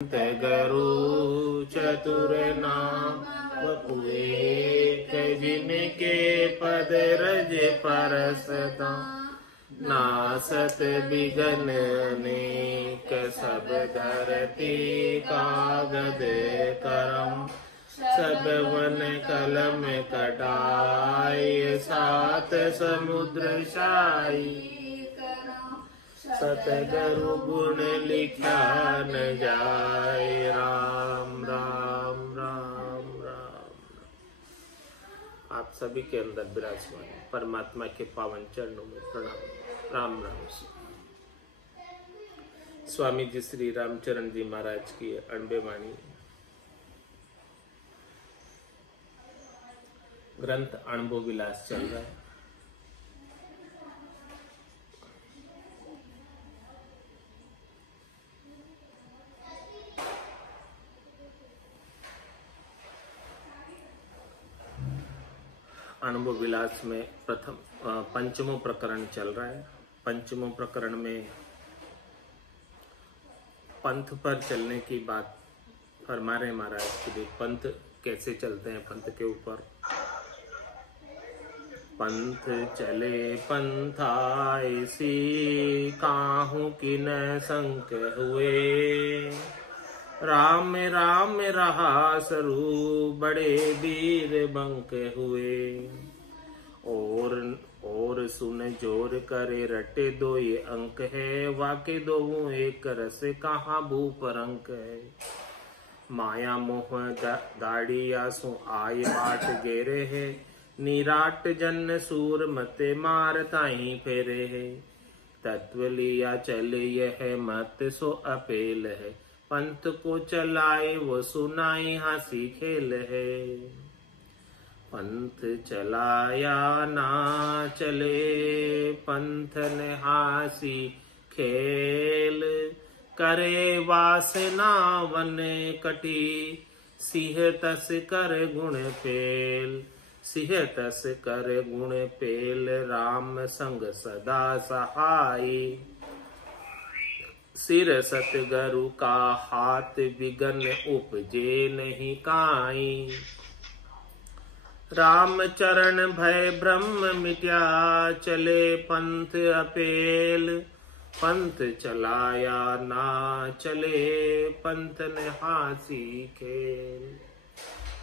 गरु चतुर नाम एक जिनके पद रज परसता नासत बिगन अनेक सब धरती कागद करम सब वन कलम कटाई सात समुद्र शाही सतगुरु गुण लिखा न जाए। राम राम राम राम। आप सभी के अंदर विराजमान परमात्मा के पावन चरणों में प्रणाम। राम राम। स्वामी जी श्री रामचरण जी महाराज की अणबे वाणी ग्रंथ अणबो विलास चल रहा है। अनुभव विलास में पंचमों प्रकरण चल रहा है। पंचमों प्रकरण में पंथ पर चलने की बात फरमा रहे महाराज के। पंथ कैसे चलते हैं, पंथ के ऊपर। पंथ चले पंथाइसी काहू की न संक हुए राम राम रहा सरू बड़े वीर बंक हुए। और सुन जोर करे रटे दो ये अंक है वाके दो एक रस कहाँ भूप रंक है। माया मोह दाड़ी आसू आय आठ गेरे है निराट जन सूर मते मार ताही फेरे है। तत्व लिया चले यह मत सो अपेल है पंथ को चलाए वो सुनाई हंसी खेल है। पंथ चलाया ना चले पंथ ने हासी खेल करे वासना वन कटी सिंह तस कर गुण पेल। सिंह तस कर गुण पेल राम संग सदा सहाई। सिर सतगुरु का हाथ विघन उपजे नहीं काई। राम चरण भय ब्रह्म मिट्या चले पंथ अपेल। पंथ चलाया ना चले पंथ ने हासी खेल।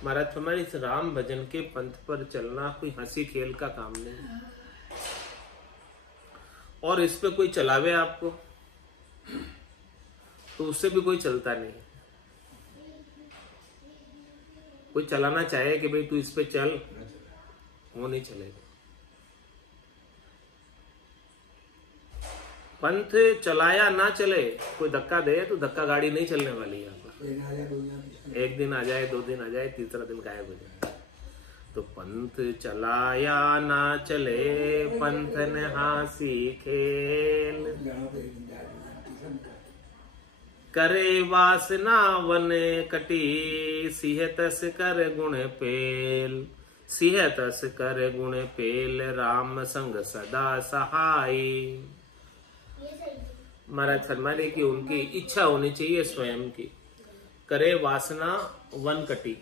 महाराज हमारे इस राम भजन के पंथ पर चलना कोई हंसी खेल का काम नहीं और इस पे कोई चलावे आपको तो उससे भी कोई चलता नहीं। कोई चलाना चाहे कि भाई तू इस पे चल, वो नहीं चलेगा। पंथ चलाया ना चले, कोई धक्का दे तो धक्का गाड़ी नहीं चलने वाली है। एक दिन आ जाए, दो दिन आ जाए, तीसरा दिन गायब हो जाए। तो पंथ चलाया ना चले पंथ ने हासी खेल करे वासना वन कटी सिंह तस कर गुण पेल। सिंह तस कर गुण पेल राम संग सदा सहाई। महाराज फरमाने की उनकी इच्छा होनी चाहिए स्वयं की। करे वासना वन कटी।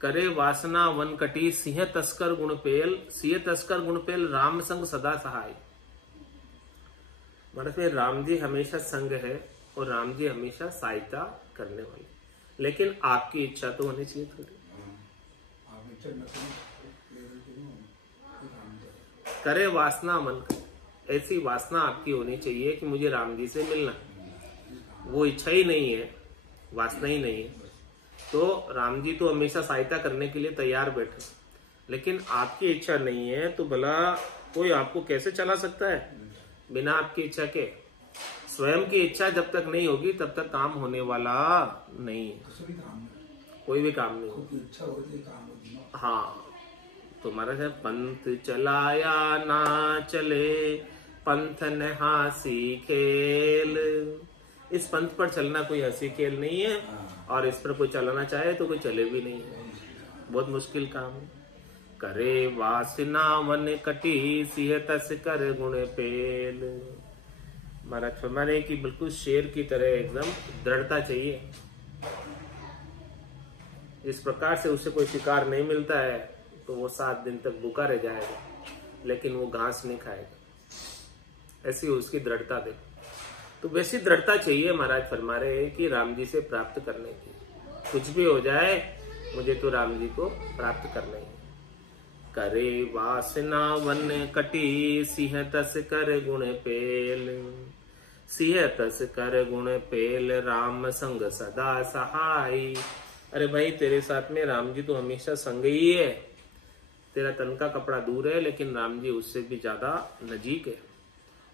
करे वासना वन कटी सिंह तस्कर गुण पेल। सिंह तस्कर गुण पेल राम संग सदा सहाय। मतलब राम जी हमेशा संग है और राम जी हमेशा सहायता करने वाले। लेकिन आपकी इच्छा तो होनी चाहिए थोड़ी। करे वासना मन, ऐसी वासना आपकी होनी चाहिए कि मुझे राम जी से मिलना। वो इच्छा ही नहीं है, वासना ही नहीं है, तो राम जी तो हमेशा सहायता करने के लिए तैयार बैठे। लेकिन आपकी इच्छा नहीं है तो भला कोई आपको कैसे चला सकता है बिना आपकी इच्छा के। स्वयं की इच्छा जब तक नहीं होगी तब तक काम होने वाला नहीं है। कोई भी काम नहीं। हाँ, तो महाराज है पंथ चलाया ना चले पंथ ने हासी खेल। इस पंथ पर चलना कोई हंसी खेल नहीं है और इस पर कोई चलाना चाहे तो कोई चले भी नहीं है। बहुत मुश्किल काम है। करे वासना वन कटी सिंह तस कर गुण पेल। महाराज फरमाने की बिल्कुल शेर की तरह एकदम दृढ़ता चाहिए। इस प्रकार से उसे कोई शिकार नहीं मिलता है तो वो 7 दिन तक भूखा रह जाएगा, लेकिन वो घास नहीं खाएगा। ऐसी उसकी दृढ़ता दे। तो वैसी दृढ़ता चाहिए महाराज फरमा रहे हैं कि राम जी से प्राप्त करने की। कुछ भी हो जाए मुझे तो राम जी को प्राप्त करना ही। करे वासना वन कटी सिंह तस कर गुण पेल। सिंह तस कर गुण पेल राम संग सदा सहाय। अरे भाई तेरे साथ में राम जी तो हमेशा संग ही है। तेरा तन का कपड़ा दूर है लेकिन राम जी उससे भी ज्यादा नजीक है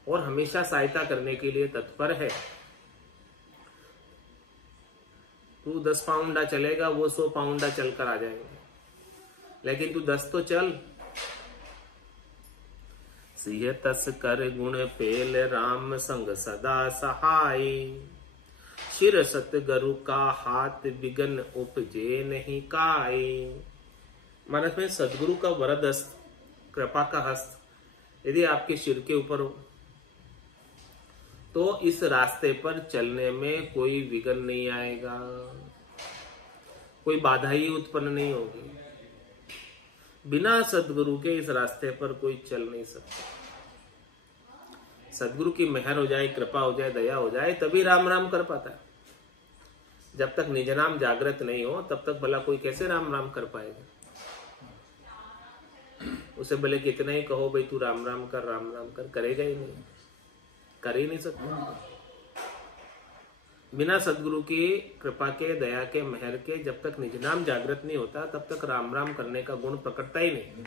और हमेशा सहायता करने के लिए तत्पर है। तू 10 पाउंडा चलेगा, वो 100 पाउंडा चलकर आ जाएंगे, लेकिन तू 10 तो चल। सिंह तस कर गुण पेल राम संग सदा सहाय। शिर सतगुरु का हाथ बिगन उपजे नहीं काय। मानस में सदगुरु का वरद हस्त, कृपा का हस्त यदि आपके सिर के ऊपर हो तो इस रास्ते पर चलने में कोई विघ्न नहीं आएगा, कोई बाधा ही उत्पन्न नहीं होगी। बिना सदगुरु के इस रास्ते पर कोई चल नहीं सकता। सदगुरु की मेहर हो जाए, कृपा हो जाए, दया हो जाए, तभी राम राम कर पाता है। जब तक निज नाम जागृत नहीं हो तब तक भला कोई कैसे राम राम कर पाएगा। उसे भले कितना ही कहो भाई तू राम राम कर, करेगा ही नहीं, कर ही नहीं सकता। बिना सदगुरु की कृपा के, दया के, मेहर के जब तक निज नाम जागृत नहीं होता तब तक राम राम करने का गुण प्रकटता ही नहीं।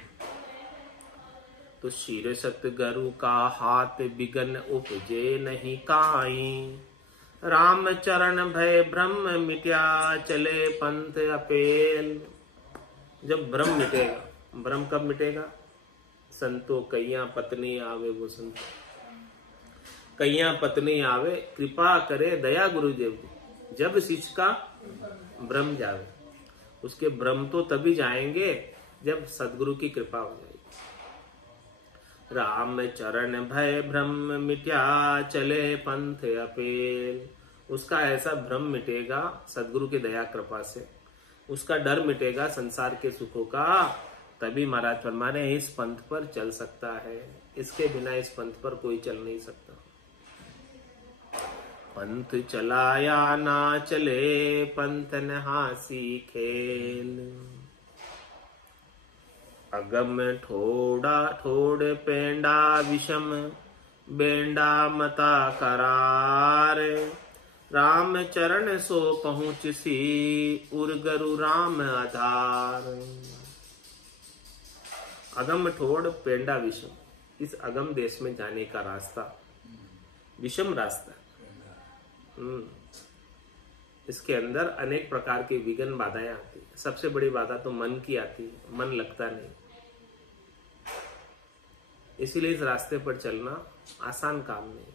तो शिर सतगुरु का हाथ बिगन उपजे नहीं काई। राम चरण भय ब्रह्म मिट्या चले पंथ अपेल। जब ब्रह्म मिटेगा, ब्रह्म कब मिटेगा? संतो कैया पत्नी आवे वो संत, कैया पत्नी आवे कृपा करे दया गुरुदेव जी। जब शिष्य का ब्रह्म जावे, उसके ब्रह्म तो तभी जाएंगे जब सदगुरु की कृपा हो जाएगी। राम चरण भय ब्रह्म मिट्या चले पंथ अपेल। उसका ऐसा भ्रम मिटेगा सदगुरु की दया कृपा से, उसका डर मिटेगा संसार के सुखों का, तभी महाराज फरमा रहे इस पंथ पर चल सकता है। इसके बिना इस पंथ पर कोई चल नहीं सकता। पंथ चलाया ना चले पंथ न हासी खेल। अगम ठोड़ा ठोड़ पेंडा विषम बेंडा मता करार। राम चरण सो पहुँच सी उर्गरु राम आधार। अगम ठोड़ पेंडा विषम, इस अगम देश में जाने का रास्ता विषम रास्ता। इसके अंदर अनेक प्रकार के विघ्न बाधाएं आती है। सबसे बड़ी बाधा तो मन की आती है, मन लगता नहीं। इसीलिए इस रास्ते पर चलना आसान काम नहीं।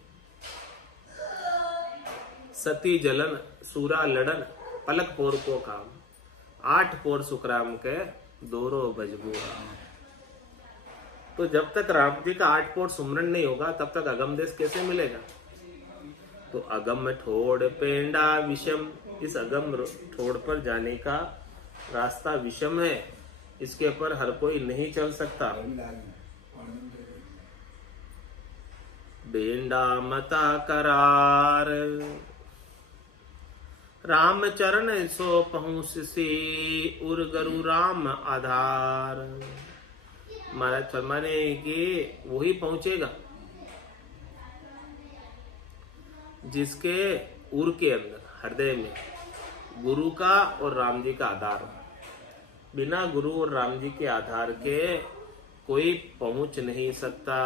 सती जलन सूरा लड़न पलक पोर को काम। 8 पोर सुखराम के दोरो भजबू। तो जब तक राम जी का 8 पोर सुमरन नहीं होगा तब तक अगम देश कैसे मिलेगा? तो अगम ठोड़ पेंडा विषम, इस अगम ठोड़ पर जाने का रास्ता विषम है, इसके पर हर कोई नहीं चल सकता। बेंडा मता करार। राम चरण सो पहुँच सी उर्गरु राम आधार। महाराज फरमाने कि वही पहुंचेगा जिसके उर के अंदर, हृदय में गुरु का और राम जी का आधार। बिना गुरु और राम जी के आधार के कोई पहुंच नहीं सकता।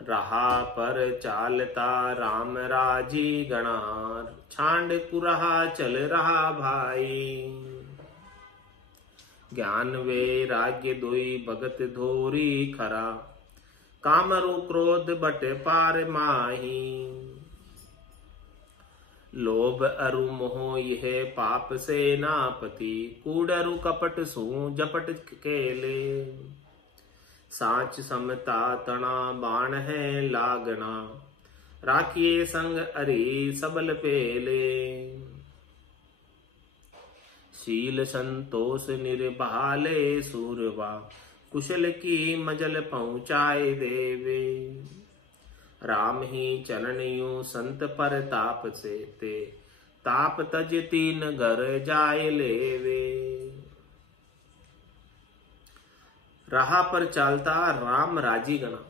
रहा पर चालता राम राजी गणार। छांड कुरहा चल रहा भाई। ज्ञान वैराग्य दोई भगत धोरी खरा। कामरु क्रोध बट पार माही। लोभ अरु मोह यह पाप से नापति, कूड़ अरु कपट सु जपट केले। साच समता तना बाण है लागना, राखिए संग अरि सबल पेले। शील संतोष निर्भाले सूरवा, कुशल की मजल पहुँचाए देवे। राम ही चरण यूं संत पर ताप से ते, ताप तज तीन घर जाए लेवे। राह पर चलता राम राजी गणा,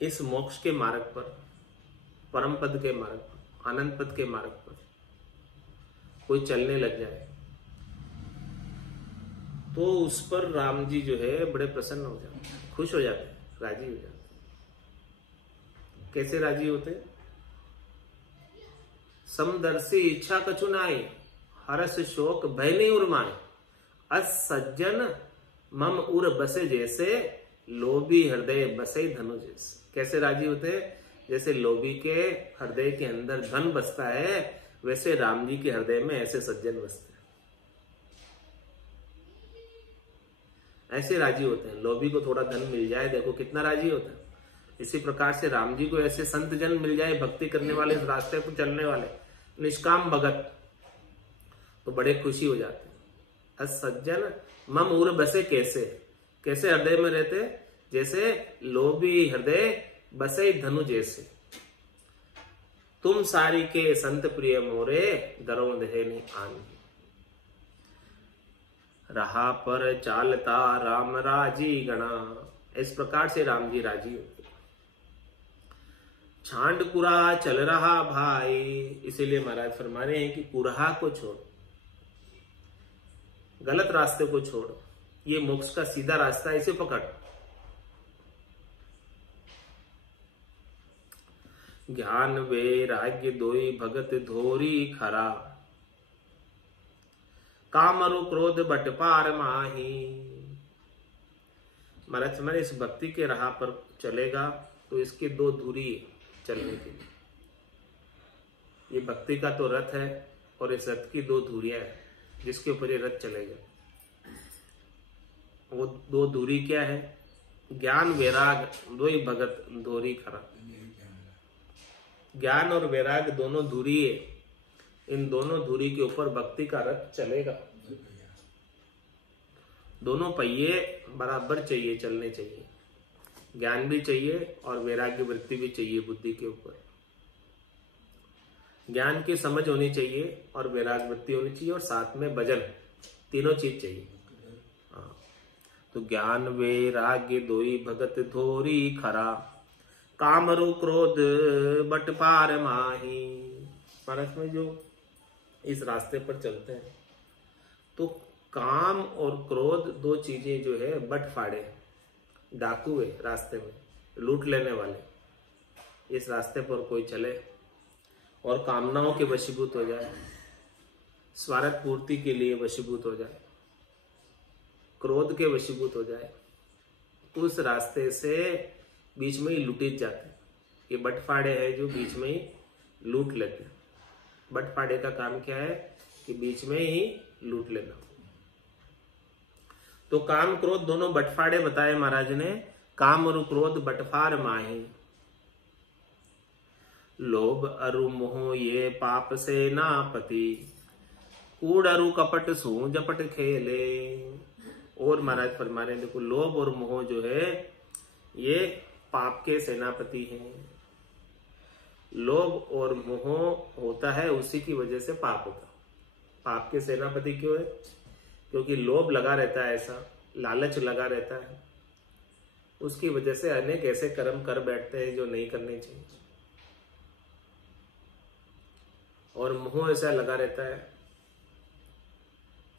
इस मोक्ष के मार्ग पर, परम पद के मार्ग पर, आनंद पद के मार्ग पर कोई चलने लग जाए तो उस पर राम जी जो है बड़े प्रसन्न हो जाते, खुश हो जाते, राजी हो जाते। कैसे राजी होते? समदर्शी इच्छा कछु नाई, हरस शोक भय नहीं उर्माए। अस सज्जन मम उर बसे जैसे, लोभी हृदय बसे धनु जैसे। कैसे राजी होते? जैसे लोभी के हृदय के अंदर धन बसता है, वैसे राम जी के हृदय में ऐसे सज्जन बसते हैं, ऐसे राजी होते हैं। लोभी को थोड़ा धन मिल जाए, देखो कितना राजी होता है। इसी प्रकार से राम जी को ऐसे संत जन मिल जाए, भक्ति करने वाले, इस रास्ते पर चलने वाले, निष्काम भगत, तो बड़े खुशी हो जाते हैं। सज्जन मम उर बसे कैसे, कैसे हृदय में रहते? जैसे लोभी हृदय बसे धनु जैसे। तुम सारी के संत प्रिय मोरे, दरों दहेनी आन। रहा पर चालता राम राजी गणा, इस प्रकार से राम जी राजी होते। छांड कुरा चल रहा भाई, इसीलिए महाराज फरमा रहे हैं कि कुराहा को छोड़, गलत रास्ते को छोड़, ये मोक्ष का सीधा रास्ता, इसे पकड़। ज्ञान वैराग्य दोई भगत धोरी खरा, कामरु क्रोध बट पार माही। महाराज हमारे इस भक्ति के राह पर चलेगा तो इसकी दो धुरी चलने के लिए, ये भक्ति का तो रथ है और इस रथ की दो धुरियां हैं जिसके ऊपर ये रथ चलेगा। वो दो धुरी क्या है? ज्ञान वैराग दो ही भगत धोरी खरा। ज्ञान और वैराग दोनों धुरी है, इन दोनों धुरी के ऊपर भक्ति का रथ चलेगा। दोनों पहिए बराबर चाहिए, चलने चाहिए। ज्ञान भी चाहिए और वैराग्य वृत्ति भी चाहिए बुद्धि के ऊपर। ज्ञान की समझ होनी चाहिए और वैराग्य वृत्ति होनी चाहिए और साथ में भजन, तीनों चीज चाहिए। तो ज्ञान वैराग्य दोई भगत धोरी खरा, कामरु क्रोध बट पार माही। महाराज में जो इस रास्ते पर चलते हैं तो काम और क्रोध दो चीजें जो है बट फाड़े, डाकू है रास्ते में, लूट लेने वाले। इस रास्ते पर कोई चले और कामनाओं के वशीभूत हो जाए, स्वार्थ पूर्ति के लिए वशीभूत हो जाए, क्रोध के वशीभूत हो जाए, तो उस रास्ते से बीच में ही लुटित जाते। ये बटफाड़े हैं जो बीच में ही लूट लेते हैं। बटफाड़े का काम क्या है? कि बीच में ही लूट लेना। तो काम क्रोध दोनों बटफाड़े बताए महाराज ने। काम और क्रोध बटफार माही, लोभ अरु मोह ये पाप से नापति, कूड़ अरु कपट सू जपट खेले। और महाराज फरमा रहे देखो, लोभ और मोह जो है ये पाप के सेनापति हैं। लोभ और मोह होता है, उसी की वजह से पाप होता। पाप के सेनापति क्यों है? क्योंकि लोभ लगा रहता है, ऐसा लालच लगा रहता है, उसकी वजह से अनेक ऐसे कर्म कर बैठते हैं जो नहीं करने चाहिए। और मोह ऐसा लगा रहता है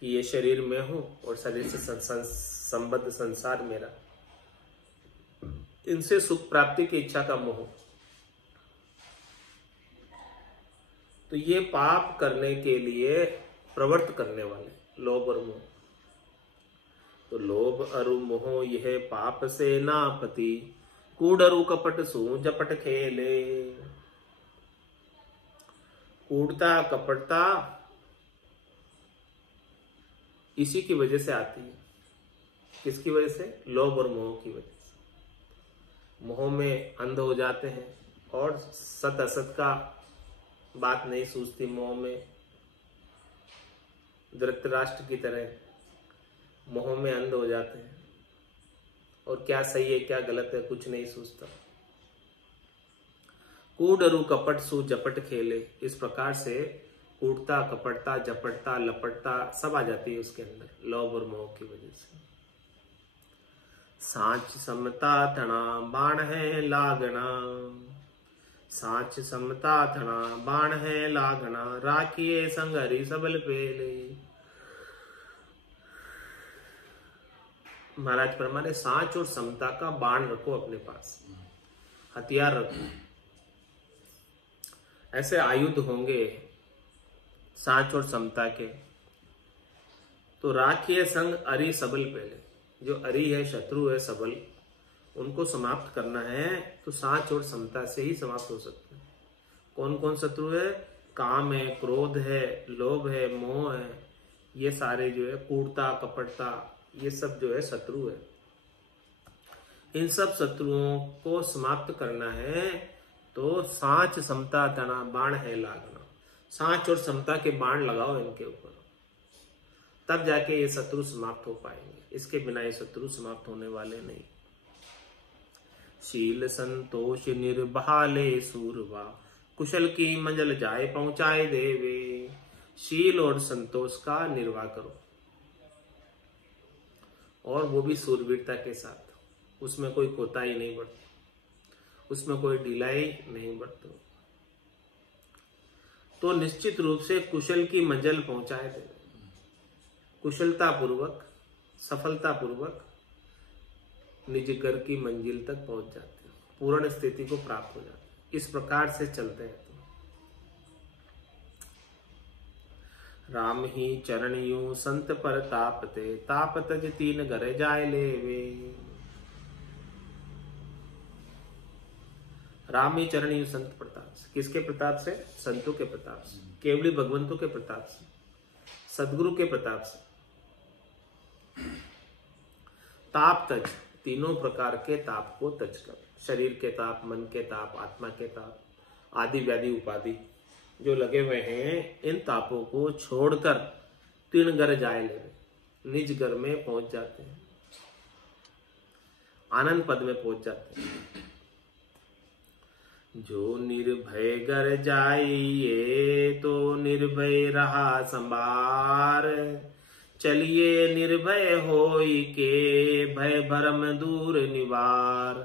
कि ये शरीर में हूं और शरीर से संबद्ध संसार मेरा, इनसे सुख प्राप्ति की इच्छा का मोह। तो ये पाप करने के लिए प्रवृत्त करने वाले लोभ और मोह। तो लोभ अरु मोह यह पाप से नापति, कूड़ अरु कपट सू जपट खेले। कूड़ता कपटता इसी की वजह से आती है। किसकी वजह से? लोभ और मोह की वजह से। मोह में अंध हो जाते हैं और सत असत का बात नहीं सूझती। मोह में धृतराष्ट्र की तरह मोह में अंध हो जाते हैं और क्या सही है क्या गलत है कुछ नहीं सूझता। कूडरु कपट सु जपट खेले, इस प्रकार से कूटता कपटता झपटता लपटता सब आ जाती है उसके अंदर, लोभ और मोह की वजह से। सांच समता थना बाण है लागना, सांच समता थना बाण है लागना, राखिए संग हरि सबल पेले। महाराज परमाने सांच और समता का बाण रखो अपने पास, हथियार रखो। ऐसे आयुध होंगे सांच और समता के, तो राखिए संग अरि सबल पहले। जो अरि है, शत्रु है, सबल, उनको समाप्त करना है तो सांच और समता से ही समाप्त हो सकते हैं। कौन कौन शत्रु है? काम है, क्रोध है, लोभ है, मोह है, ये सारे जो है, कूड़ता कपटता, ये सब जो है शत्रु है। इन सब शत्रुओं को समाप्त करना है तो सांच समता तना बाण है लागना, सांच और समता के बाण लगाओ इनके ऊपर, तब जाके ये शत्रु समाप्त हो पाएंगे। इसके बिना ये शत्रु समाप्त होने वाले नहीं। शील संतोष निर्भाले सूरवा, कुशल की मंजिल जाए पहुंचाए देवे। शील और संतोष का निर्वाह करो, और वो भी सूरवीरता के साथ, उसमें कोई कोताही नहीं बरतो, उसमें कोई ढिलाई नहीं बरतो, तो निश्चित रूप से कुशल की मंजिल पहुंचाए देवे। कुशलता पूर्वक, सफलता पूर्वक निज घर की मंजिल तक पहुंच जाते हैं, पूर्ण स्थिति को प्राप्त हो जाते हैं। इस प्रकार से चलते हैं तो राम ही चरण यूं संत पर तापते, तापत ज तीन घर जाय लेवे। राम ही चरण यूं संत प्रताप से, किसके प्रताप से? संतों के प्रताप से, केवली भगवंतों के प्रताप से, सदगुरु के प्रताप से। ताप तज, तीनों प्रकार के ताप को तज कर, शरीर के ताप, मन के ताप, आत्मा के ताप, आदि व्याधि उपाधि जो लगे हुए हैं, इन तापों को छोड़कर तीन घर जाए ले, निज घर में पहुंच जाते हैं, आनंद पद में पहुंच जाते हैं। जो निर्भय घर जाइए तो निर्भय रहा संभार, चलिए निर्भय होई के भय भरम दूर निवार।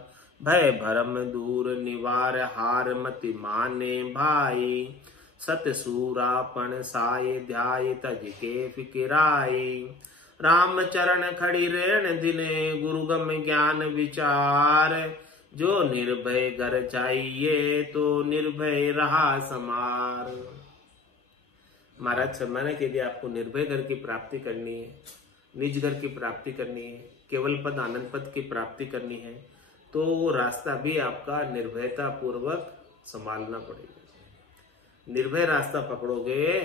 भय भरम दूर निवार हार मति माने भाई, सत सूरापन साय ध्याय तज के फिकिराई। राम चरण खड़ी रेण दिने गुरुगम ज्ञान विचार, जो निर्भय घर जाइए तो निर्भय रहा समार। महाराज शर्मा ने यदि आपको निर्भय घर की प्राप्ति करनी है, निज घर की प्राप्ति करनी है, केवल पद आनंद पद की प्राप्ति करनी है, तो वो रास्ता भी आपका निर्भयता पूर्वक संभालना पड़ेगा। निर्भय रास्ता पकड़ोगे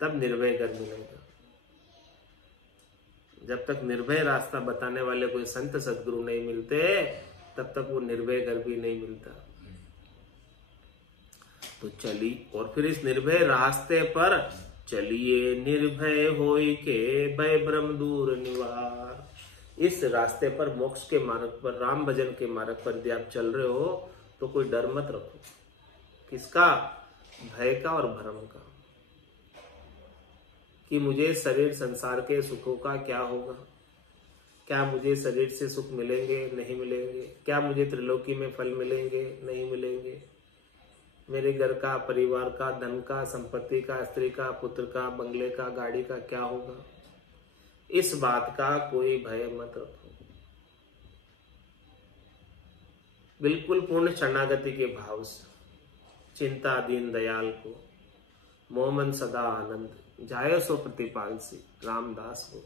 तब निर्भय घर मिलेगा। जब तक निर्भय रास्ता बताने वाले कोई संत सदगुरु नहीं मिलते, तब तक वो निर्भय घर भी नहीं मिलता। तो चली, और फिर इस निर्भय रास्ते पर चलिए निर्भय होई के भय भ्रम दूर निवार। इस रास्ते पर, मोक्ष के मार्ग पर, राम भजन के मार्ग पर यदि आप चल रहे हो तो कोई डर मत रखो। किसका? भय का और भ्रम का, कि मुझे शरीर संसार के सुखों का क्या होगा, क्या मुझे शरीर से सुख मिलेंगे नहीं मिलेंगे, क्या मुझे त्रिलोकी में फल मिलेंगे नहीं मिलेंगे, मेरे घर का, परिवार का, धन का, संपत्ति का, स्त्री का, पुत्र का, बंगले का, गाड़ी का क्या होगा, इस बात का कोई भय मत रखो। बिल्कुल पूर्ण शरणागति के भाव से, चिंता दीन दयाल को, मोमन सदा आनंद, जायो सो प्रतिपाल सी, रामदास हो।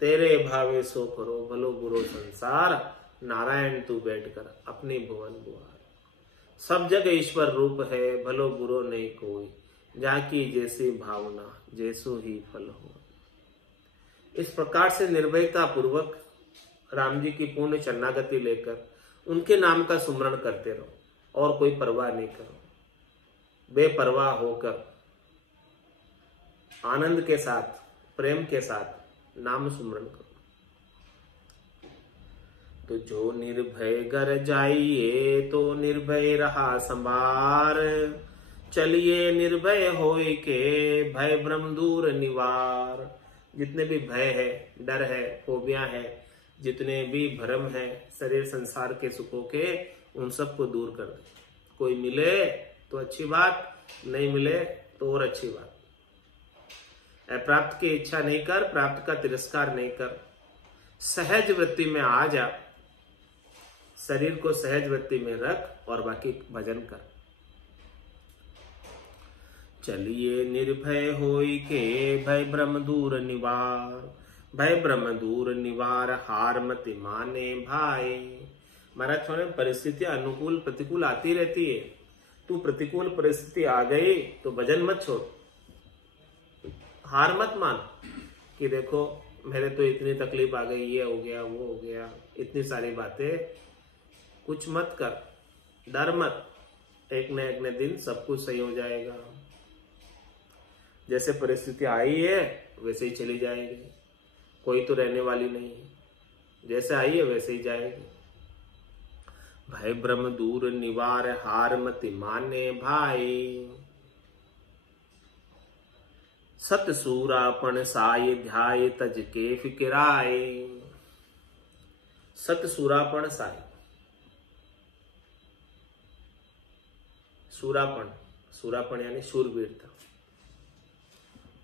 तेरे भावे सो करो भलो बुरो संसार, नारायण तू बैठकर अपनी भुवन बुहार। सब जगह ईश्वर रूप है, भलो बुरो नहीं कोई, जाकी जैसी भावना जैसो ही फल हो। इस प्रकार से निर्भयता पूर्वक राम जी की पूर्ण शरणागति लेकर उनके नाम का सुमरण करते रहो और कोई परवाह नहीं करो। बेपरवाह होकर आनंद के साथ, प्रेम के साथ नाम सुमरण करो। तो जो निर्भय घर जाइए तो निर्भय रहा संभार, चलिए निर्भय होय के भय भ्रम दूर निवार। जितने भी भय है, डर है, फोबिया है, जितने भी भ्रम है शरीर संसार के सुखों के, उन सबको दूर कर दे। कोई मिले तो अच्छी बात, नहीं मिले तो और अच्छी बात। प्राप्त की इच्छा नहीं कर, प्राप्त का तिरस्कार नहीं कर, सहज वृत्ति में आ जा, शरीर को सहज वृत्ति में रख और बाकी भजन कर। चलिए निर्भय होय के भय भ्रम दूर निवार, भय भ्रम दूर निवार, हार मति माने भाई। महाराज थोड़े परिस्थितियां अनुकूल प्रतिकूल आती रहती है, तू प्रतिकूल परिस्थिति आ गई तो भजन मत छोड़, हार मत मान कि देखो मेरे तो इतनी तकलीफ आ गई, ये हो गया वो हो गया, इतनी सारी बातें। कुछ मत कर, डर मत, एक न दिन सब कुछ सही हो जाएगा। जैसे परिस्थिति आई है वैसे ही चली जाएगी, कोई तो रहने वाली नहीं है, जैसे आई है वैसे ही जाएगी। भय भ्रम दूर निवार, हार मति माने भाई। सत सूरापण साय ध्याय तज के फिकिराए। सत सूरापण साय, सूरापण, सूरापण यानी शूरवीरता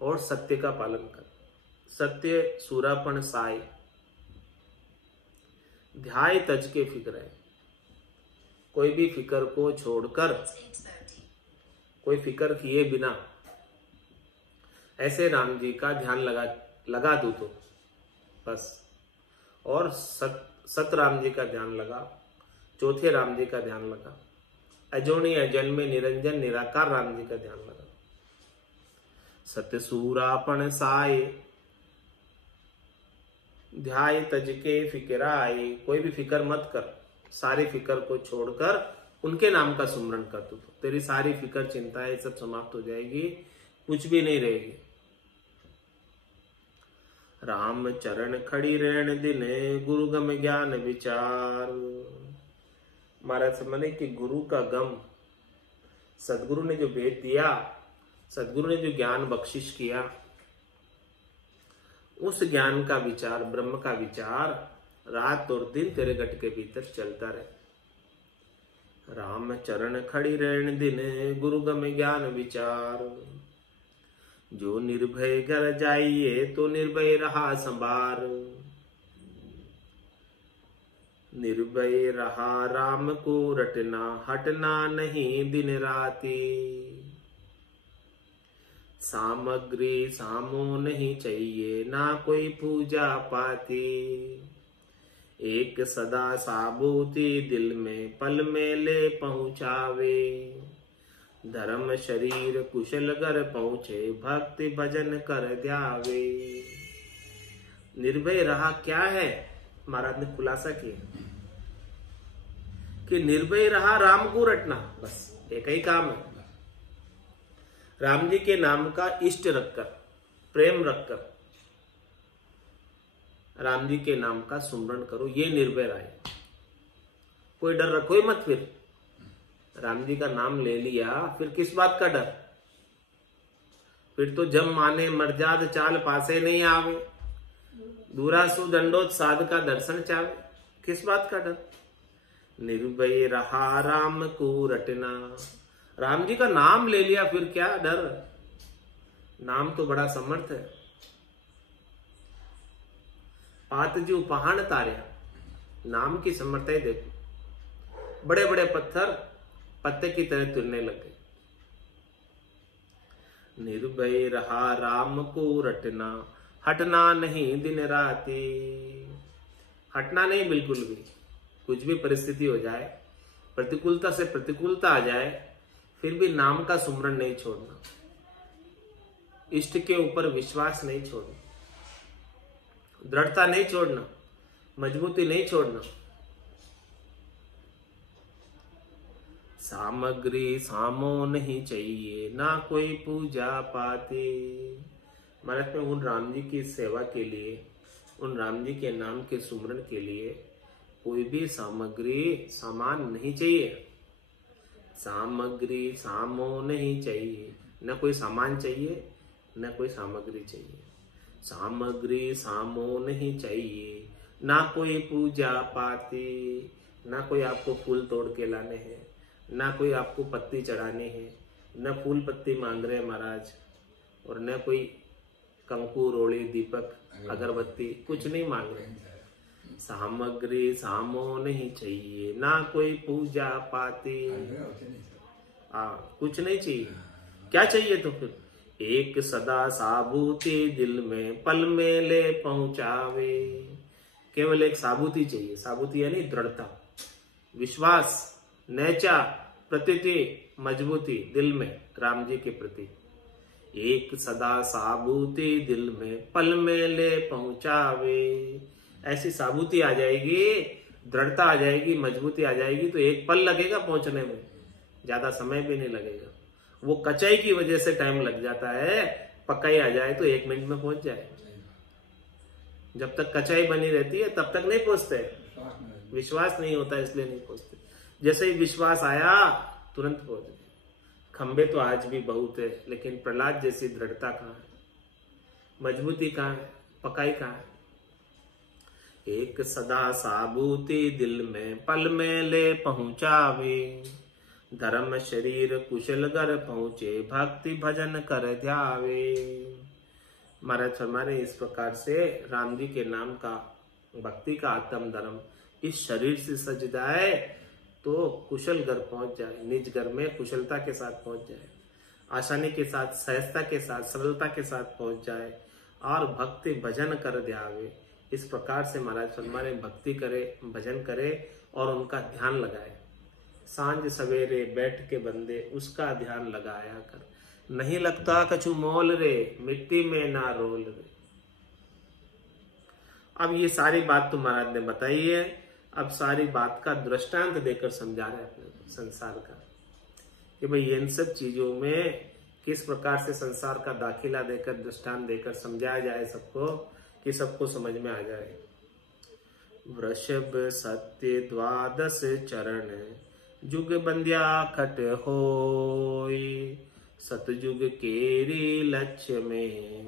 और सत्य का पालन कर। सत्य सूरापण साय, ध्याय तज के फिक्र। कोई भी फिक्र को छोड़कर, कोई फिक्र किए बिना ऐसे राम जी का ध्यान लगा दू तो बस। और सत राम जी का ध्यान लगा, चौथे राम जी का ध्यान लगा, अजोनी अजन्मे निरंजन निराकार राम जी का ध्यान लगा। सत्य सूरापण साय ध्याय तज के फिकिराए। कोई भी फिक्र मत कर, सारी फिक्र को छोड़कर उनके नाम का सुमरण कर तू, तो तेरी सारी फिक्र चिंताएं सब समाप्त हो जाएगी, कुछ भी नहीं रहेगी। राम चरण खड़ी रहन दिने, गुरु गम ज्ञान विचार। महाराज समझे कि गुरु का गम, सदगुरु ने जो भेद दिया, सदगुरु ने जो ज्ञान बख्शिश किया, उस ज्ञान का विचार, ब्रह्म का विचार रात और दिन तेरे घट के भीतर चलता रहे। राम चरण खड़ी रहन दिने, गुरु गम ज्ञान विचार। जो निर्भय घर जाइए तो निर्भय रहा संभार। निर्भय रहा राम को रटना, हटना नहीं दिन राती। सामग्री सामो नहीं चाहिए, ना कोई पूजा पाती। एक सदा साबूती दिल में, पल में ले पहुंचावे। धर्म शरीर कुशल घर पहुंचे, भक्ति भजन कर द्यावे। निर्भय रहा क्या है, महाराज ने खुलासा किया कि निर्भय रहा राम को रटना, बस एक ही काम है। राम जी के नाम का इष्ट रखकर, प्रेम रखकर राम जी के नाम का सुमरण करो, ये निर्भय रहे। कोई डर रखो ही मत। फिर राम जी का नाम ले लिया, फिर किस बात का डर? फिर तो जब माने मर्जाद चाल पासे नहीं आवे, दूरा सु दंडोत साध का दर्शन चावे, किस बात का डर? निर्भय रहा राम को रटना। राम जी का नाम ले लिया, फिर क्या डर? नाम तो बड़ा समर्थ है। पात जी पहाड़ तार्या, नाम की समर्थता देखो। बड़े बड़े पत्थर पत्ते की तरह तुलने लगे। निर्भय रहा राम को रटना, हटना नहीं दिन राती। हटना नहीं बिल्कुल भी, कुछ भी परिस्थिति हो जाए, प्रतिकूलता से प्रतिकूलता आ जाए फिर भी नाम का सुमरन नहीं छोड़ना, इष्ट के ऊपर विश्वास नहीं छोड़ना, दृढ़ता नहीं छोड़ना, मजबूती नहीं छोड़ना। सामग्री सामो नहीं चाहिए, ना कोई पूजा पाती। महाराज में उन राम जी की सेवा के लिए, उन राम जी के नाम के सुमरन के लिए कोई भी सामग्री सामान नहीं चाहिए। सामग्री सामो नहीं चाहिए, न कोई सामान चाहिए न कोई सामग्री चाहिए। सामग्री सामो नहीं चाहिए, ना कोई पूजा पाती, ना कोई आपको फूल तोड़ के लाने हैं, ना कोई आपको पत्ती चढ़ाने हैं, न फूल पत्ती मांग रहे महाराज, और न कोई कंकु रोड़ी दीपक अगरबत्ती कुछ नहीं मांग रहे। सामग्री सामो नहीं चाहिए, ना कोई पूजा पाती, कुछ नहीं चाहिए। क्या चाहिए तो फिर? एक सदा साबूती दिल में पल में ले पहुंचावे। केवल एक साबूती चाहिए। साबूती यानी दृढ़ता, विश्वास, नैचा, प्रतीति, मजबूती दिल में राम जी के प्रति। एक सदा साबूती दिल में पल में ले पहुंचावे। ऐसी साबूती आ जाएगी, दृढ़ता आ जाएगी, मजबूती आ जाएगी तो एक पल लगेगा पहुंचने में, ज्यादा समय भी नहीं लगेगा। वो कचाई की वजह से टाइम लग जाता है, पकाई आ जाए तो 1 मिनट में पहुंच जाए। जब तक कचाई बनी रहती है तब तक नहीं पहुंचते, विश्वास नहीं होता इसलिए नहीं पहुंचते। जैसे ही विश्वास आया तुरंत पहुंच गए। खंबे तो आज भी बहुत है, लेकिन प्रहलाद जैसी दृढ़ता कहाँ है, मजबूती कहाँ है, पकाई कहाँ है? एक सदा साबूती दिल में पल में ले पहुंचावे। धर्म शरीर कुशल घर पहुंचे, भक्ति भजन कर ध्यावे। महाराज हमारे इस प्रकार से राम जी के नाम का, भक्ति का आत्म धर्म इस शरीर से सज जाए तो कुशल घर पहुंच जाए, निज घर में कुशलता के साथ पहुंच जाए, आसानी के साथ, सहजता के साथ, सरलता के साथ पहुंच जाए और भक्ति भजन कर ध्यावे। इस प्रकार से महाराज हमारे भक्ति करे, भजन करे और उनका ध्यान लगाए। सांझ सवेरे बैठ के बंदे उसका ध्यान लगाया कर, नहीं लगता कछु मोल रे, मिट्टी में ना रोल रे। अब ये सारी बात तो महाराज ने बताई है। अब सारी बात का दृष्टांत देकर समझा रहे हैं अपने संसार का, कि भाई इन सब चीजों में किस प्रकार से संसार का दाखिला देकर, दृष्टांत देकर समझाया जाए सबको, कि सबको समझ में आ जाए। वृषभ सत्य द्वादश चरण, जुग बंध्या खट होय। सतयुग केरी लक्ष्य में,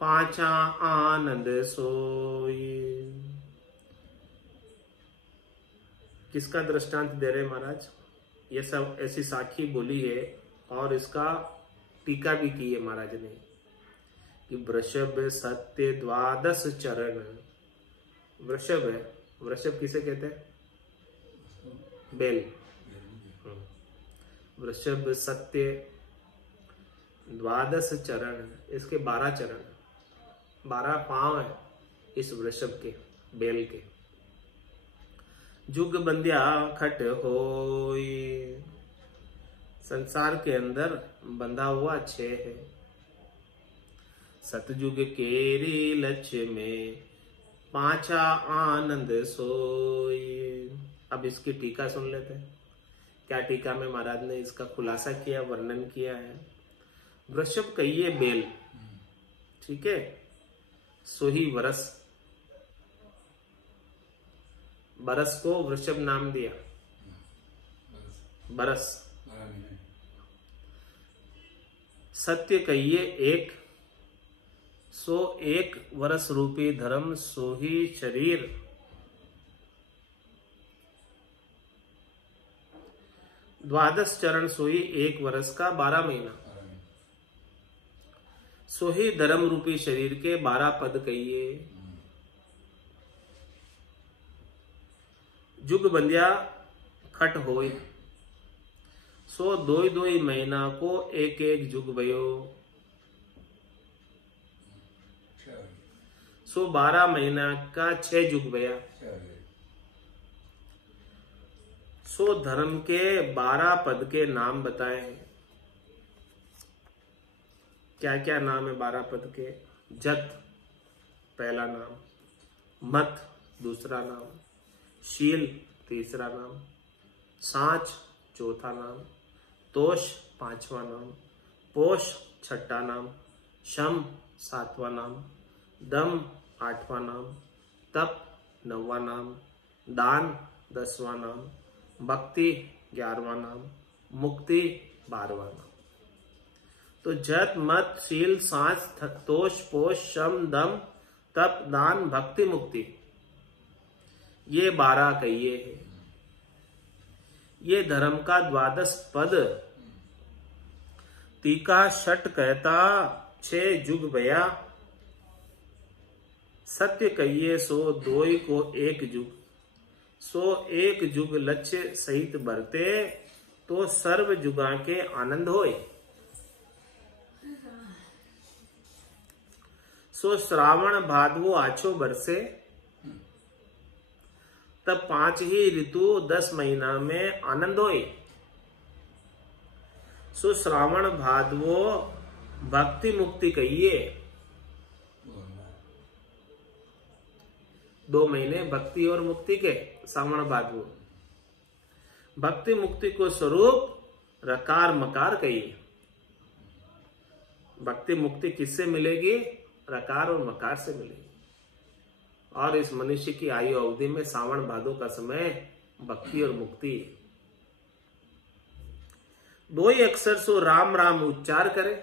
पांचा आनंद सोय। किसका दृष्टांत दे रहे महाराज? ये सब ऐसी साखी बोली है और इसका टीका भी की है महाराज ने, कि वृषभ सत्य द्वादश चरण। वृषभ है, वृषभ किसे कहते हैं? बैल। वृषभ सत्य द्वादश चरण, इसके 12 चरण, 12 पांव है इस वृषभ के, बैल के। जुग बंध्या खट होय, संसार के अंदर बंधा हुआ 6 है। सतयुग केरी लक्ष्य में, पांचा आनंद सोय। अब इसकी टीका सुन लेते हैं। क्या टीका में महाराज ने इसका खुलासा किया, वर्णन किया है। वृषभ कहिए बेल, ठीक है, सोही वरस, बरस को वृषभ नाम दिया, बरस। सत्य कहिए एक, सो एक वर्ष रूपी धर्म सोही शरीर। द्वादश चरण सोही 1 वर्ष का 12 महीना। सोही धर्म रूपी शरीर के 12 पद कहिए। जुग बंध्या खट होय, सो 2 महीना को 1 जुग भयो। सो 12 महीना का 6 जुग भया। सो धर्म के 12 पद के नाम बताए हैं। क्या क्या नाम है 12 पद के? जत पहला नाम, मत दूसरा नाम, शील तीसरा नाम, सांच चौथा नाम, तोष पांचवा नाम, पोष छठा नाम, शम सातवां नाम, दम आठवां नाम, तप नौवां नाम, दान 10वां नाम, भक्ति 11वां नाम, मुक्ति 12वां नाम। तो जत मत शील सांच तोष पोष शम दम तप दान भक्ति मुक्ति, ये 12 कहिए हैं। ये धर्म का 12 पद। तीका शट कहता 6 जुग भया, सत्य कहिए सो दोई को 1 जुग, सो 1 जुग लक्ष्य सहित बरते, तो सर्व जुगा के आनंद होए। सो श्रावण भादवो आछो बरसे, तब 5 ही ऋतु 10 महीना में आनंद होए। सो श्रावण भादवो भक्ति मुक्ति कहिए, 2 महीने भक्ति और मुक्ति के श्रावण भादवो। भक्ति मुक्ति को स्वरूप रकार मकार कहिए। भक्ति मुक्ति किससे मिलेगी? रकार और मकार से मिलेगी। और इस मनुष्य की आयु अवधि में सावन भादो का समय भक्ति और मुक्ति। 2 ही अक्षर सो राम राम उच्चार करे,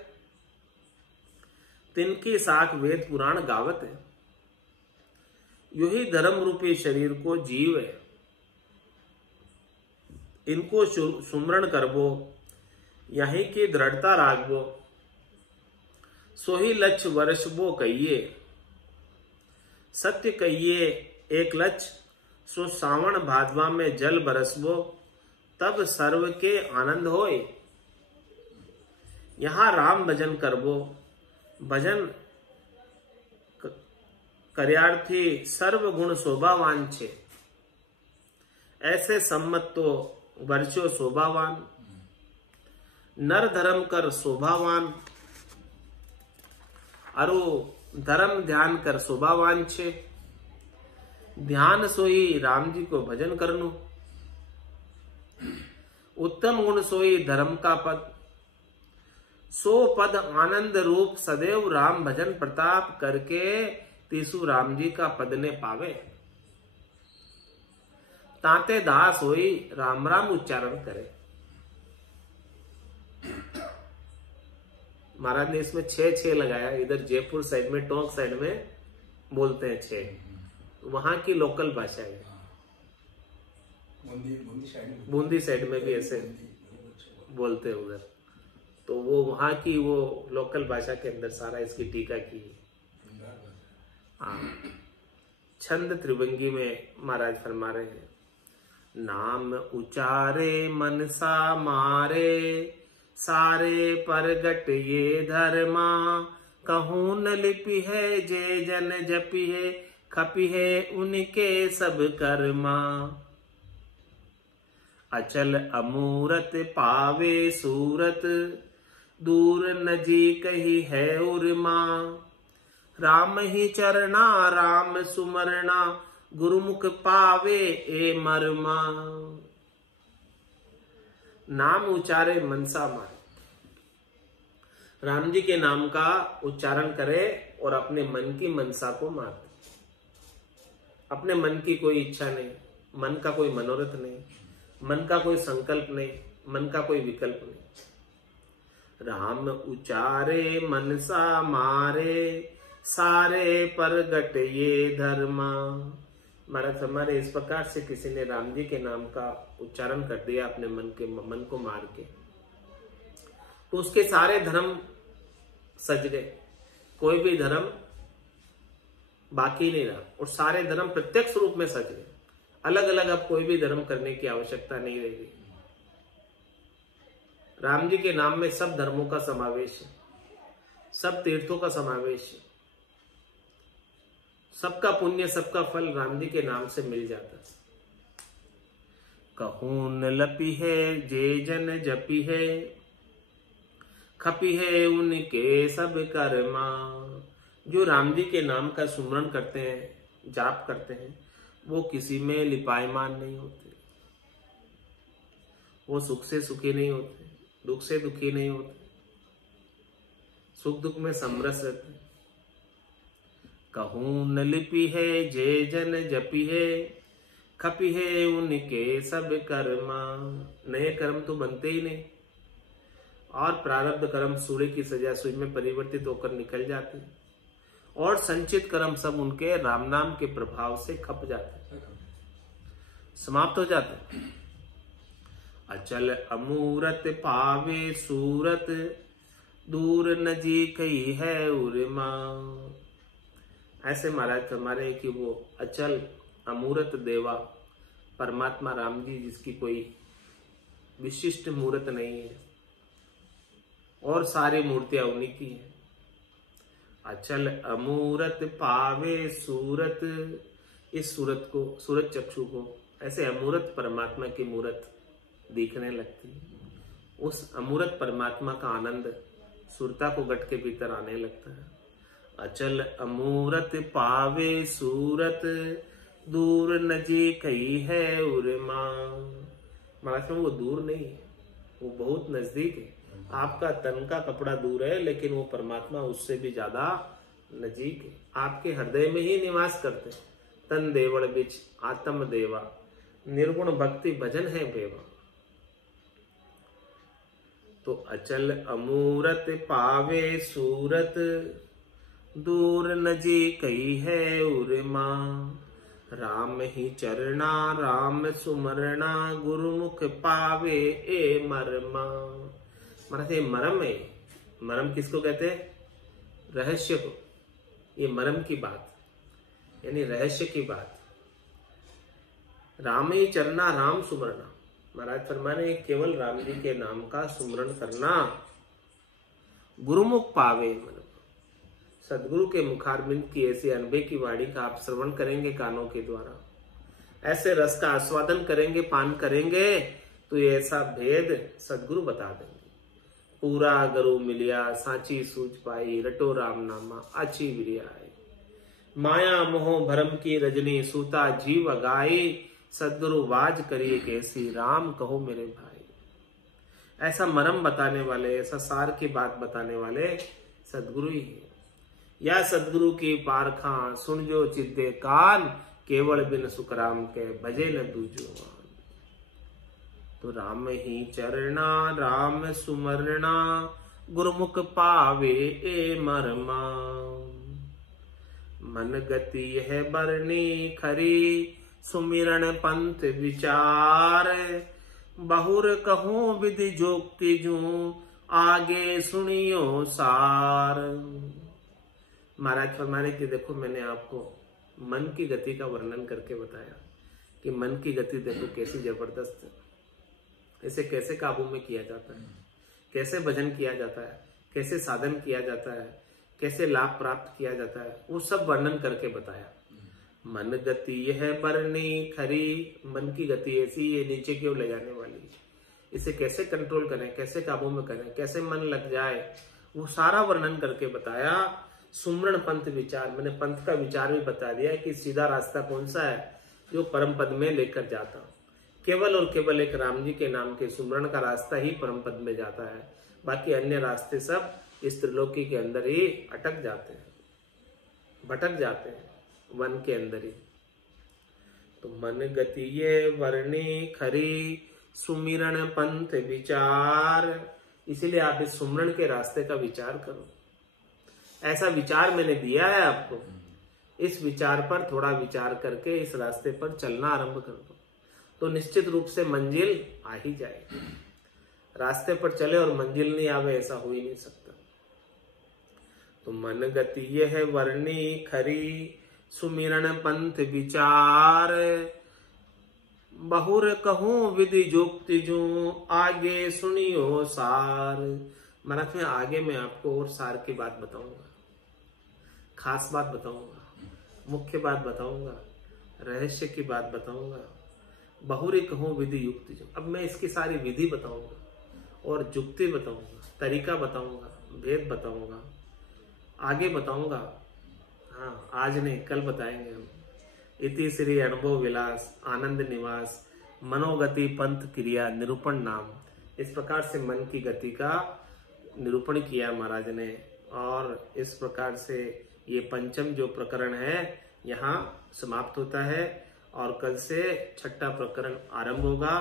तिनकी साख वेद पुराण गावत है। यू ही धर्म रूपी शरीर को जीव है, इनको सुमरण करबो, यहीं की दृढ़ता राखबो, सो ही लक्ष्य वर्षबो कहिए। सत्य कहिए एक लक्ष्य, सो सावन भादवा में जल बरसबो, तब सर्व के आनंद होए। यहाँ राम भजन करबो, भजन कर्यार्थी सर्व गुण शोभावान छे। ऐसे सम्मत तो वर्षो शोभावान, नर धर्म कर शोभावान, अरु धर्म ध्यान कर शोभावान छे। ध्यान सोई राम जी को भजन करनु, उत्तम गुण सोई धर्म का पद। सो पद आनंद रूप सदैव राम भजन प्रताप करके तीसु राम जी का पद ने पावे। ताते दास होई राम राम उच्चारण करे। महाराज ने इसमें 6 लगाया। इधर जयपुर साइड में, टोंक साइड में बोलते हैं 6, वहां की लोकल भाषा है। बूंदी साइड में भी ऐसे बोलते हैं उधर, तो वो वहां की वो लोकल भाषा के अंदर सारा इसकी टीका की। हाँ, छंद त्रिभंगी में महाराज फरमा रहे हैं, नाम उचारे मनसा मारे, सारे परगट ये धर्मा, कहूं न लिपि है जे जन जपि है, खपि है उनके सब कर्मा। अचल अमूरत पावे सूरत, दूर नजीक ही है उर्मा। राम ही चरना राम सुमरना, गुरुमुख पावे ए मरमा। नाम उच्चारे मनसा मारे, राम जी के नाम का उच्चारण करे और अपने मन की मनसा को मार दे। अपने मन की कोई इच्छा नहीं, मन का कोई मनोरथ नहीं, मन का कोई संकल्प नहीं, मन का कोई विकल्प नहीं। राम उचारे मनसा मारे, सारे परगट ये धर्मा। महाराज हमारे इस प्रकार से किसी ने राम जी के नाम का उच्चारण कर दिया अपने मन को मार के, तो उसके सारे धर्म सज गए, कोई भी धर्म बाकी नहीं रहा, और सारे धर्म प्रत्यक्ष रूप में सज गए। अलग अलग अब कोई भी धर्म करने की आवश्यकता नहीं रहेगी। राम जी के नाम में सब धर्मों का समावेश है, सब तीर्थों का समावेश है, सबका पुण्य सबका फल राम जी के नाम से मिल जाता है। कहूं न लपी है जे जन जपी है, खपी है उनके सब कर्मा। जो राम जी के नाम का सुमरण करते हैं, जाप करते हैं, वो किसी में लिपायमान नहीं होते, वो सुख से सुखी नहीं होते, दुख से दुखी नहीं होते, सुख दुख में समरस रहते। कहूं न लिपि है जे जन जपी है, खपी है उनके सब कर्मा। नए कर्म तो बनते ही नहीं, और प्रारब्ध कर्म सूर्य की सजा सुई में परिवर्तित होकर निकल जाते हैं, और संचित कर्म सब उनके राम नाम के प्रभाव से खप जाते हैं, समाप्त हो जाते हैं। अचल अमूरत पावे सूरत, दूर नजीकई है उर्मा। ऐसे महाराज फरमाने कि वो अचल अमूरत देवा परमात्मा राम जी, जिसकी कोई विशिष्ट मूर्त नहीं है और सारी मूर्तियां उन्हीं की हैं। अचल अमूरत पावे सूरत, इस सूरत को, सूरत चक्षु को ऐसे अमूरत परमात्मा की मूरत दिखने लगती है। उस अमूरत परमात्मा का आनंद सुरता को गट के भीतर आने लगता है। अचल अमूरत पावे सूरत, दूर नजीकई है उर्मा। महाराज वो दूर नहीं है, वो बहुत नजदीक है। आपका तन का कपड़ा दूर है, लेकिन वो परमात्मा उससे भी ज्यादा नजीक है, आपके हृदय में ही निवास करते हैं। तन देवड़ बिच आत्म देवा, निर्गुण भक्ति भजन है बेवा। तो अचल अमूरत पावे सूरत, दूर नजीकई है उर्मा। राम ही चरना राम सुमरना, गुरुमुख पावे ए मरमा। महाराज ये मरम है। मरम किसको कहते हैं? रहस्य को। ये मरम की बात, यानी रहस्य की बात। राम ही चरना राम सुमरना। महाराज फरमाने केवल राम जी के नाम का सुमरण करना, गुरुमुख पावे। मतलब सदगुरु के मुखारबिंद की ऐसी अनबे की वाणी का आप श्रवण करेंगे कानों के द्वारा, ऐसे रस का आस्वादन करेंगे, पान करेंगे, तो ये ऐसा भेद सदगुरु बता देंगे। पूरा गरु मिलिया सांची सूझ पाई, रटो राम नामा आची विरियाई। माया मोह भरम की रजनी, सूता जीव गाई, सदगुरु वाज करिए कैसी, राम कहो मेरे भाई। ऐसा मरम बताने वाले, ऐसा सार की बात बताने वाले सदगुरु ही है। या सदगुरु की पारखा सुन जो चिद्दे कान, केवल बिन सुख राम के भजे न दूजो। तो राम ही चरना राम सुमरना, गुरुमुख पावे ए मरमा। मन गति है बरनी खरी, सुमिरन पंथ विचार। बहुर कहूं विधि जोक्ति जू, आगे सुनियो सार। महाराज फरमाने की देखो, मैंने आपको मन की गति का वर्णन करके बताया कि मन की गति देखो कैसी जबरदस्त है, इसे कैसे काबू में किया जाता है, कैसे भजन किया जाता है, कैसे साधन किया जाता है, कैसे लाभ प्राप्त किया जाता है, वो सब वर्णन करके बताया। मन गति यह बरनी खरी, मन की गति ऐसी ये नीचे की ओर ले जाने वाली, इसे कैसे कंट्रोल करें, कैसे काबू में करें, कैसे मन लग जाए, वो सारा वर्णन करके बताया। सुमरण पंथ विचार, मैंने पंथ का विचार भी बता दिया कि सीधा रास्ता कौन सा है जो परम पद में लेकर जाता। केवल और केवल एक राम जी के नाम के सुमरण का रास्ता ही परम पद में जाता है, बाकी अन्य रास्ते सब इस त्रिलोकी के अंदर ही अटक जाते हैं, भटक जाते हैं, वन के अंदर ही। तो मन गति ये वर्णी खरी, सुमिरन पंथ विचार। इसीलिए आप इस सुमरण के रास्ते का विचार करो। ऐसा विचार मैंने दिया है आपको, इस विचार पर थोड़ा विचार करके इस रास्ते पर चलना आरंभ कर दो, तो निश्चित रूप से मंजिल आ ही जाएगी। रास्ते पर चले और मंजिल नहीं आवे, ऐसा हो ही नहीं सकता। तो मन गति यह वर्णी खरी, सुमिरन पंथ विचार। बहुर कहूं विधि जोक्ति जू, आगे सुनियो सार। महाराज में आगे मैं आपको और सार की बात बताऊंगा, खास बात बताऊंगा, मुख्य बात बताऊंगा, रहस्य की बात बताऊंगा। बहुरी कहूँ विधि युक्ति जो। अब मैं इसकी सारी विधि बताऊंगा और युक्ति बताऊंगा, तरीका बताऊंगा, भेद बताऊंगा, आगे बताऊंगा। हाँ, आज नहीं कल बताएंगे हम। इति श्री अनुभव विलास आनंद निवास मनोगति पंथ क्रिया निरूपण नाम, इस प्रकार से मन की गति का निरूपण किया महाराज ने। और इस प्रकार से ये पंचम जो प्रकरण है यहाँ समाप्त होता है और कल से छठा प्रकरण आरंभ होगा।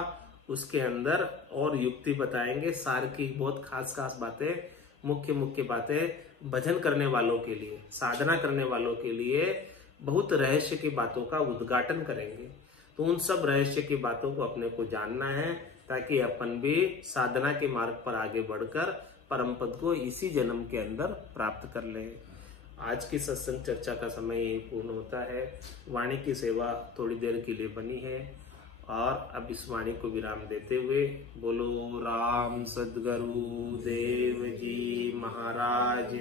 उसके अंदर और युक्ति बताएंगे, सार की बहुत खास खास बातें, मुख्य मुख्य बातें भजन करने वालों के लिए, साधना करने वालों के लिए बहुत रहस्य की बातों का उद्घाटन करेंगे। तो उन सब रहस्य की बातों को अपने को जानना है ताकि अपन भी साधना के मार्ग पर आगे बढ़कर परम पद को इसी जन्म के अंदर प्राप्त कर ले। आज की सत्संग चर्चा का समय यही पूर्ण होता है। वाणी की सेवा थोड़ी देर के लिए बनी है और अब इस वाणी को विराम देते हुए बोलो राम सद्गुरु देव जी महाराज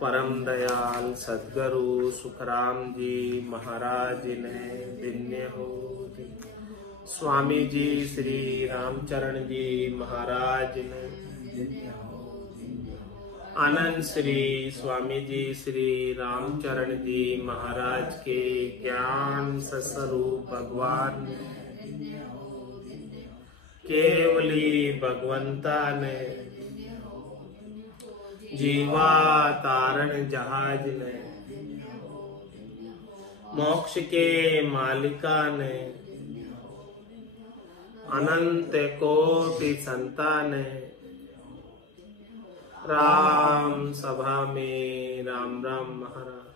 परम दयाल सद्गुरु सुखराम जी महाराज ने दिन्य हो। स्वामी जी श्री रामचरण जी महाराज ने, आनंद श्री स्वामी जी श्री रामचरण जी महाराज के ज्ञान सस्वरूप भगवान केवली भगवंता ने, जीवा तारण जहाज ने, मोक्ष के मालिका ने, अनंत कोटि संतान है। राम सभा में राम राम महाराज।